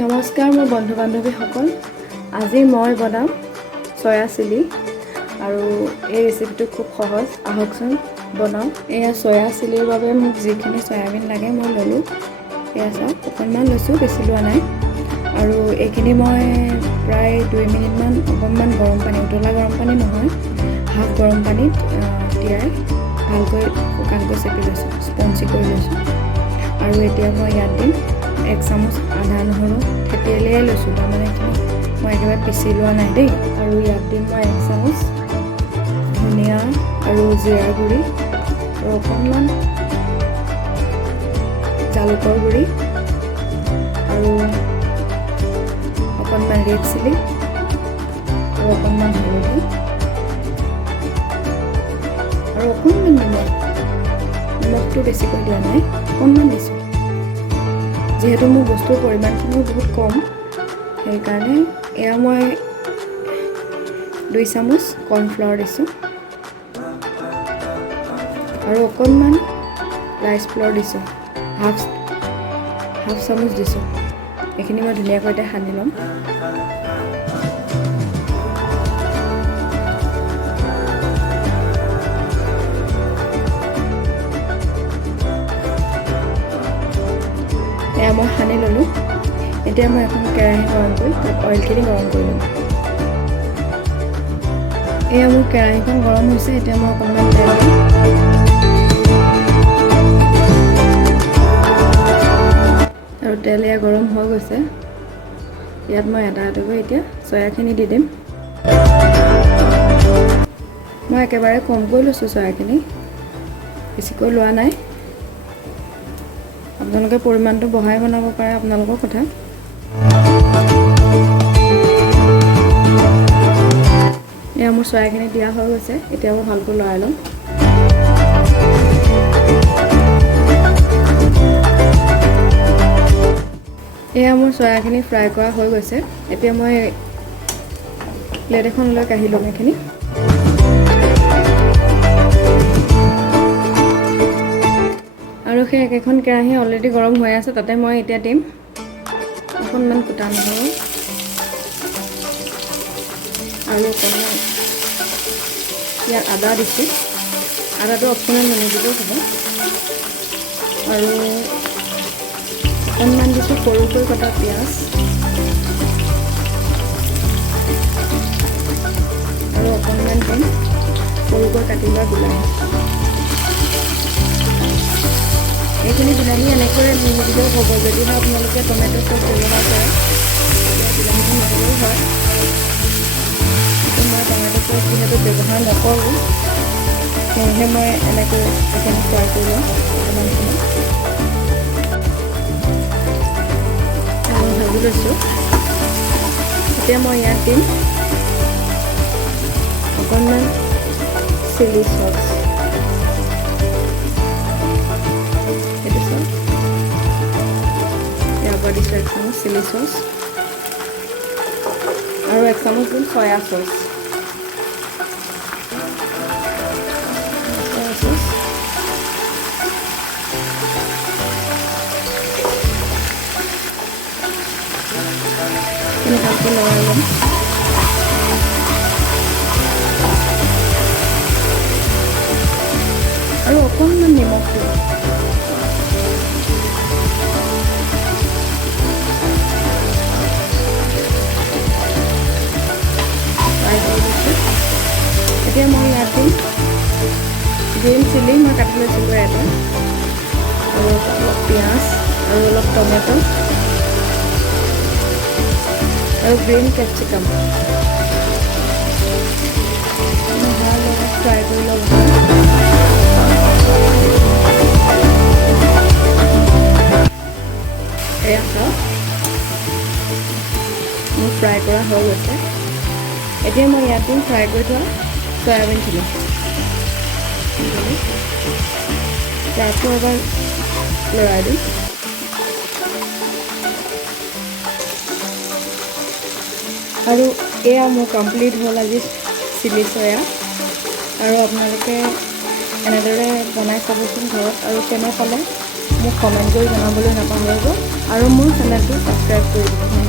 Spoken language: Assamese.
নমস্কাৰ মোৰ বন্ধু বান্ধৱীসকল, আজি মই বনাম চয়া চিলি আৰু এই ৰেচিপিটো খুব সহজ। আহকচোন বনাওঁ। এয়া চয়া চিলিৰ বাবে মোক যিখিনি চয়াবিন লাগে মই ল'লোঁ। এয়া চাওক, অকণমান লৈছোঁ, বেছি লোৱা নাই। আৰু এইখিনি মই প্ৰায় 2 মিনিটমান অকণমান গৰম পানী, উতলা গৰম পানী নহয়, হাফ গৰম পানীত তিয়াই ভালকৈ শুকানকৈ চেপি লৈছোঁ, স্পঞ্জি কৰি লৈছোঁ। আৰু এতিয়া মই ইয়াত দিম 1 চামুচ আদা নহৰু থেতেলিয়াই লৈছোঁ, তাৰমানে এইখিনি মই একেবাৰে পিচি লোৱা নাই দেই। আৰু ইয়াত দিম মই 1 চামুচ ধনিয়া আৰু জিৰাৰ গুড়ি আৰু অকণমান জালুকৰ গুড়ি আৰু অকণমান ৰেড চিলি আৰু অকণমান হালধি আৰু অকণমান নিমখটো বেছিকৈ দিয়া নাই, অকণমান দিছোঁ। যিহেতু মোৰ বস্তুৰ পৰিমাণখিনিও বহুত কম, সেইকাৰণে এয়া মই 2 চামুচ কৰ্ণফ্লাৱাৰ দিছোঁ আৰু অকণমান ৰাইচ ফ্ল'ৰ দিছোঁ, হাফ চামুচ দিছোঁ। এইখিনি মই ধুনীয়াকৈ এতিয়া সানি ল'ম। এয়া মই সানি ল'লোঁ। এতিয়া মই এখন কেৰাহী গৰম কৰি তাত অইলখিনি গৰম কৰি ল'ম। এয়া মোৰ কেৰাহীখন গৰম হৈছে। এতিয়া মই অকণমান তেল দিম আৰু তেল এয়া গৰম হৈ গৈছে। ইয়াত মই এটা এটাকৈ এতিয়া চয়াখিনি দি দিম। মই একেবাৰে কমকৈ লৈছোঁ চয়াখিনি, বেছিকৈ লোৱা নাই। আপোনালোকে পৰিমাণটো বঢ়াই বনাব পাৰে, আপোনালোকৰ কথা। এয়া মোৰ চয়াখিনি দিয়া হৈ গৈছে। এতিয়া মই ভালকৈ লৰাই ল'ম। এয়া মোৰ চয়াখিনি ফ্ৰাই কৰা হৈ গৈছে। এতিয়া মই প্লেট এখন লৈ কাঢ়ি ল'ম এইখিনি। আৰু সেই একেখন কেৰাহী অলৰেডি গৰম হৈ আছে, তাতে মই এতিয়া দিম অকণমান কুটা নহৰু আৰু অকণমান ইয়াত আদা দিছোঁ। আদাটো অপশ্যনেল, নিদিলেও হ'ব। আৰু অকণমান দিছোঁ সৰুকৈ কটা পিঁয়াজ আৰু অকণমান দিম সৰুকৈ কাটি লোৱা বিলাহী। এইখিনি বিলাহী এনেকৈ নিদিলেও হ'ব, যদিহে আপোনালোকে টমেটো চচ ব্যৱহাৰ কৰে তেতিয়া বিলাহীটো নিদিলেও হয়। কিন্তু মই টমেটো চচ যিহেতু ব্যৱহাৰ নকৰোঁ, সেয়েহে মই এনেকৈ এইখিনি ফ্ৰাই কৰি লওঁ অকণমানখিনি। ভাজি লৈছোঁ। এতিয়া মই ইয়াত দিম অকণমান চিলি চচ। ইয়াৰ পৰা দিছোঁ 1 চামুচ চিলি চচ আৰু 1 চামুচ দিম চয়া চচ। ভালকৈ লৰাই ল'ম। আৰু অকণমান নিমখ দিম। এতিয়া মই ইয়াত দিম গ্ৰীণ চিলি, মই কাটি লৈছিলোঁ এটা, আৰু অলপ পিঁয়াজ আৰু অলপ টমেটো আৰু গ্ৰীণ কেপচিকাম ভালদৰে ফ্ৰাই কৰি ল'ব। এয়া চাওক, মোৰ ফ্ৰাই কৰা হৈ গৈছে। এতিয়া মই ইয়াত দিম ফ্ৰাই কৰি থোৱা চয়াবিনখিনি। আকৌ এবাৰ লৰাই দিম। আৰু এয়া মোৰ কমপ্লিট হ'ল আজি চিলি চয়া। আৰু আপোনালোকে এনেদৰে বনাই চাবচোন ঘৰত, আৰু কেনে পালে মোক কমেণ্ট কৰি জনাবলৈ নাপাহৰিব। আৰু মোৰ চেনেলটো ছাবস্ক্ৰাইব কৰি দিব।